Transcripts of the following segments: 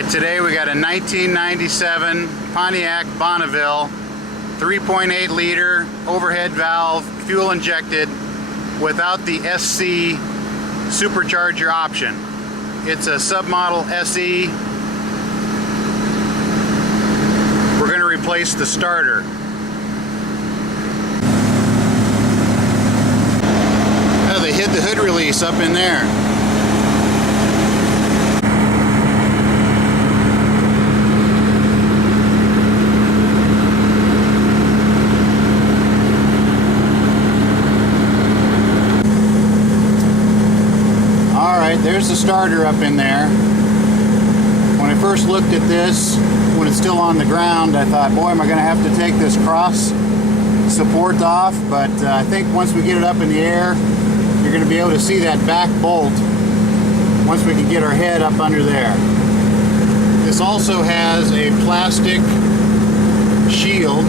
Alright, today we got a 1997 Pontiac Bonneville 3.8 liter overhead valve, fuel injected, without the SC supercharger option. It's a submodel SE. We're going to replace the starter. Oh, they hid the hood release up in there. There's the starter up in there. When I first looked at this, when it's still on the ground, I thought, boy, am I going to have to take this cross support off, but I think once we get it up in the air, you're going to be able to see that back bolt once we can get our head up under there. This also has a plastic shield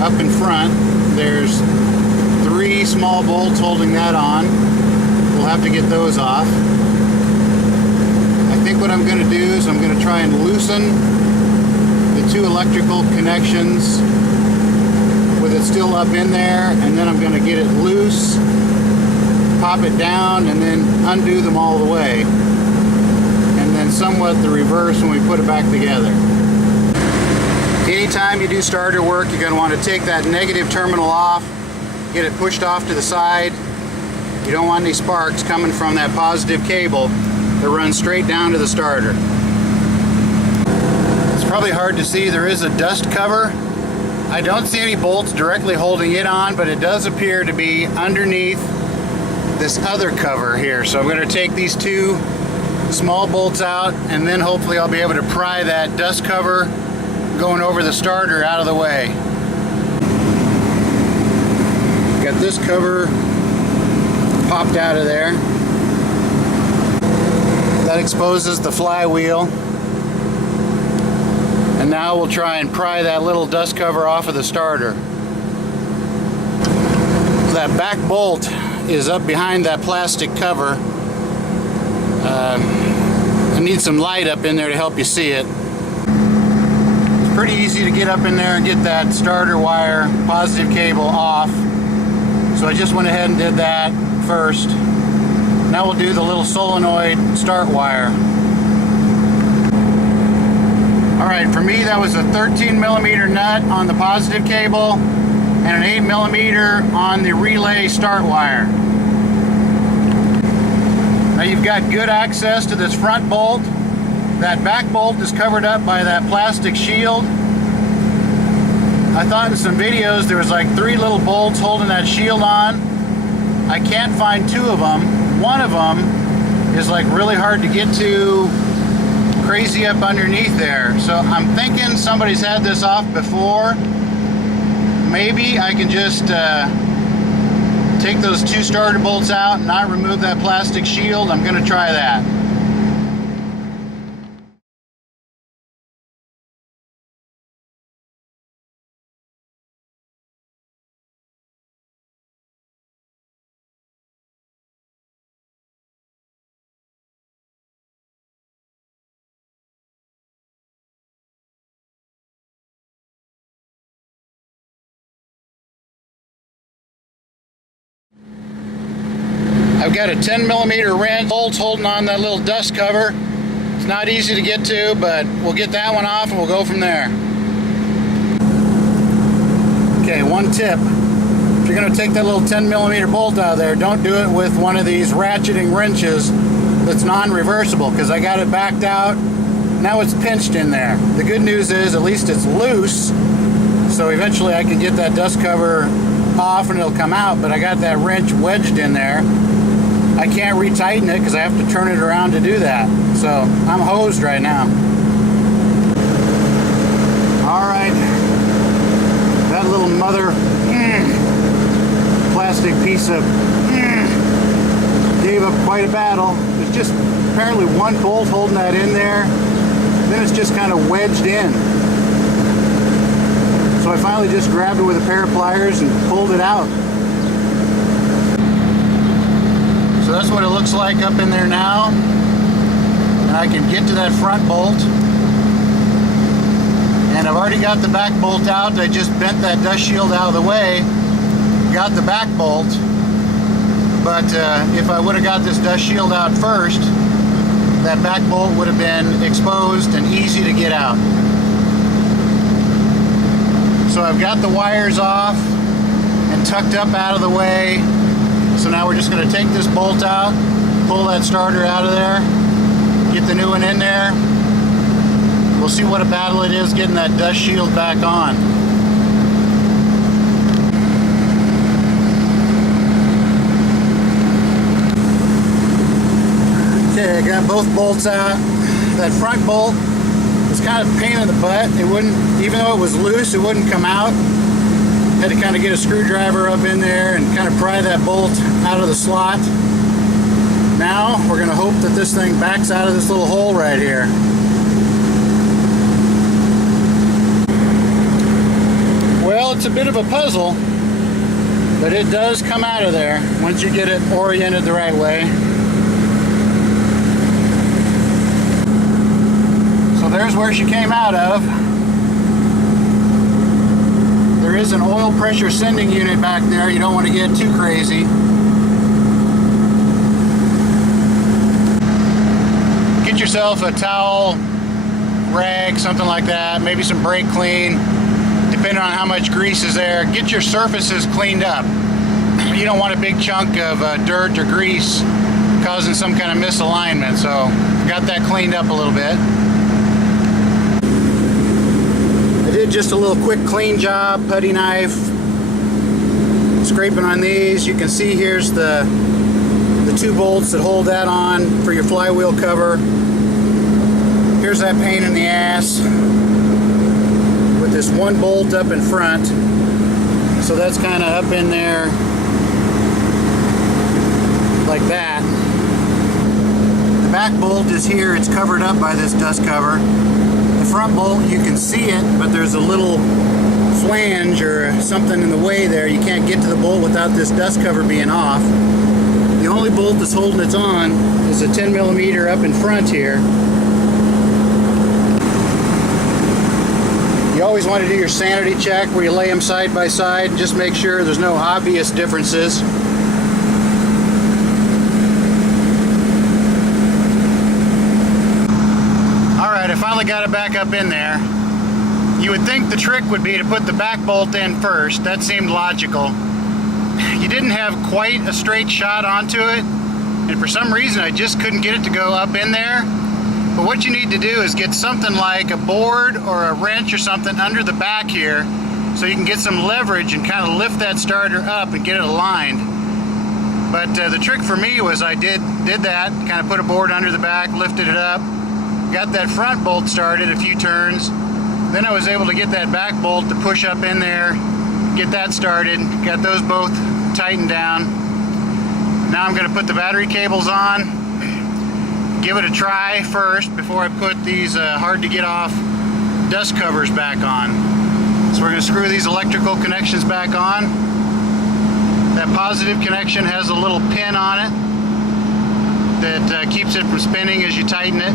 up in front. There's 3 small bolts holding that on. We'll have to get those off. I think what I'm going to do is I'm going to try and loosen the 2 electrical connections with it still up in there, and then I'm going to get it loose, pop it down, and then undo them all the way. And then somewhat the reverse when we put it back together. Anytime you do starter work, you're going to want to take that negative terminal off, get it pushed off to the side. You don't want any sparks coming from that positive cable that runs straight down to the starter. It's probably hard to see, there is a dust cover. I don't see any bolts directly holding it on, but it does appear to be underneath this other cover here. So I'm going to take these 2 small bolts out, and then hopefully I'll be able to pry that dust cover going over the starter out of the way. Got this cover popped out of there. That exposes the flywheel. And now we'll try and pry that little dust cover off of the starter. That back bolt is up behind that plastic cover. I need some light up in there to help you see it. It's pretty easy to get up in there and get that starter wire positive cable off. So I just went ahead and did that first. Now we'll do the little solenoid start wire. Alright, for me that was a 13mm nut on the positive cable and an 8mm on the relay start wire. Now you've got good access to this front bolt. That back bolt is covered up by that plastic shield. I thought in some videos there was like 3 little bolts holding that shield on. I can't find 2 of them. One of them is like really hard to get to, crazy up underneath there. So I'm thinking somebody's had this off before. Maybe I can just take those 2 starter bolts out and not remove that plastic shield. I'm going to try that. I've got a 10mm wrench, bolts holding on that little dust cover. It's not easy to get to, but we'll get that one off and we'll go from there. Okay, one tip. If you're going to take that little 10mm bolt out of there, don't do it with one of these ratcheting wrenches that's non-reversible, because I got it backed out. Now it's pinched in there. The good news is at least it's loose, so eventually I can get that dust cover off and it'll come out, but I got that wrench wedged in there. I can't retighten it because I have to turn it around to do that. So I'm hosed right now. Alright, that little mother plastic piece of gave up quite a battle. There's just apparently 1 bolt holding that in there. Then it's just kind of wedged in. So I finally just grabbed it with a pair of pliers and pulled it out. So that's what it looks like up in there now. And I can get to that front bolt. And I've already got the back bolt out. I just bent that dust shield out of the way, got the back bolt. But if I would have got this dust shield out first, that back bolt would have been exposed and easy to get out. So I've got the wires off and tucked up out of the way. So now we're just going to take this bolt out, pull that starter out of there, get the new one in there. We'll see what a battle it is getting that dust shield back on. Okay, I got both bolts out. That front bolt was kind of a pain in the butt. It wouldn't, even though it was loose, it wouldn't come out. Had to kind of get a screwdriver up in there and kind of pry that bolt out of the slot. Now we're going to hope that this thing backs out of this little hole right here. Well, it's a bit of a puzzle, but it does come out of there once you get it oriented the right way. So there's where she came out of. There is an oil pressure sending unit back there. You don't want to get too crazy. Get yourself a towel, rag, something like that, maybe some brake clean, depending on how much grease is there. Get your surfaces cleaned up. You don't want a big chunk of dirt or grease causing some kind of misalignment. So got that cleaned up a little bit. I did just a little quick clean job, putty knife, scraping on these. You can see here's the two bolts that hold that on for your flywheel cover. Here's that pain in the ass with this one bolt up in front. So that's kind of up in there like that. The back bolt is here. It's covered up by this dust cover. The front bolt, you can see it, but there's a little flange or something in the way there. You can't get to the bolt without this dust cover being off. The only bolt that's holding it on is a 10mm up in front here. You always want to do your sanity check where you lay them side by side and just make sure there's no obvious differences. I finally got it back up in there. You would think the trick would be to put the back bolt in first. That seemed logical. You didn't have quite a straight shot onto it, and for some reason I just couldn't get it to go up in there. But what you need to do is get something like a board or a wrench or something under the back here so you can get some leverage and kind of lift that starter up and get it aligned. But the trick for me was I did that, kind of put a board under the back, lifted it up, got that front bolt started a few turns. Then I was able to get that back bolt to push up in there, get that started, got those both tightened down. Now I'm going to put the battery cables on, give it a try first before I put these hard to get off dust covers back on. So we're going to screw these electrical connections back on. That positive connection has a little pin on it that keeps it from spinning as you tighten it.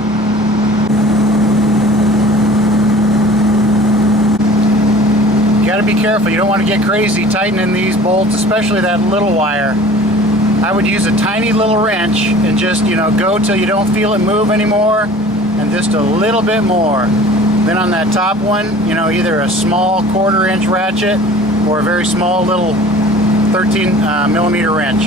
You got to be careful. You don't want to get crazy tightening these bolts, especially that little wire. I would use a tiny little wrench and just, go till you don't feel it move anymore, and just a little bit more. Then on that top one, either a small 1/4 inch ratchet or a very small little 13mm wrench.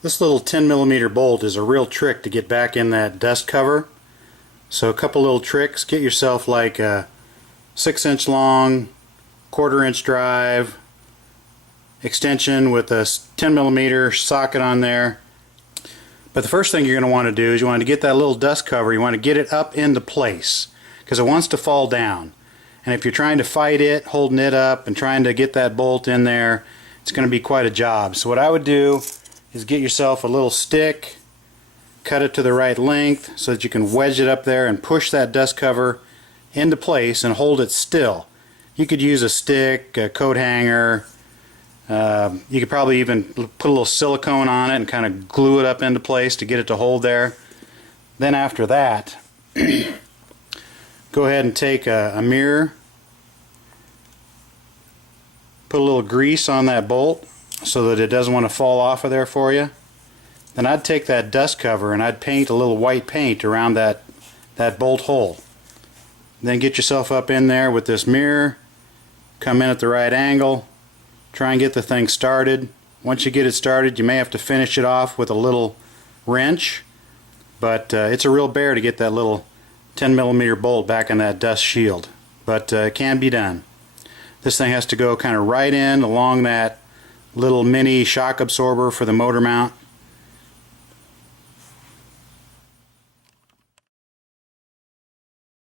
This little 10mm bolt is a real trick to get back in that dust cover. So a couple little tricks. Get yourself like a 6-inch long, 1/4 inch drive, extension with a 10mm socket on there. But the first thing you're going to want to do is you want to get that little dust cover, you want to get it up into place. because it wants to fall down. And if you're trying to fight it, holding it up and trying to get that bolt in there, it's going to be quite a job. So what I would do is get yourself a little stick, cut it to the right length so that you can wedge it up there and push that dust cover into place and hold it still. You could use a stick, a coat hanger. You could probably even put a little silicone on it and kind of glue it up into place to get it to hold there. Then after that, go ahead and take a mirror, put a little grease on that bolt so that it doesn't want to fall off of there for you. Then I'd take that dust cover and I'd paint a little white paint around that bolt hole. Then get yourself up in there with this mirror, come in at the right angle, try and get the thing started. Once you get it started, you may have to finish it off with a little wrench, but it's a real bear to get that little 10mm bolt back in that dust shield, but it can be done. This thing has to go kind of right in along that little mini shock absorber for the motor mount,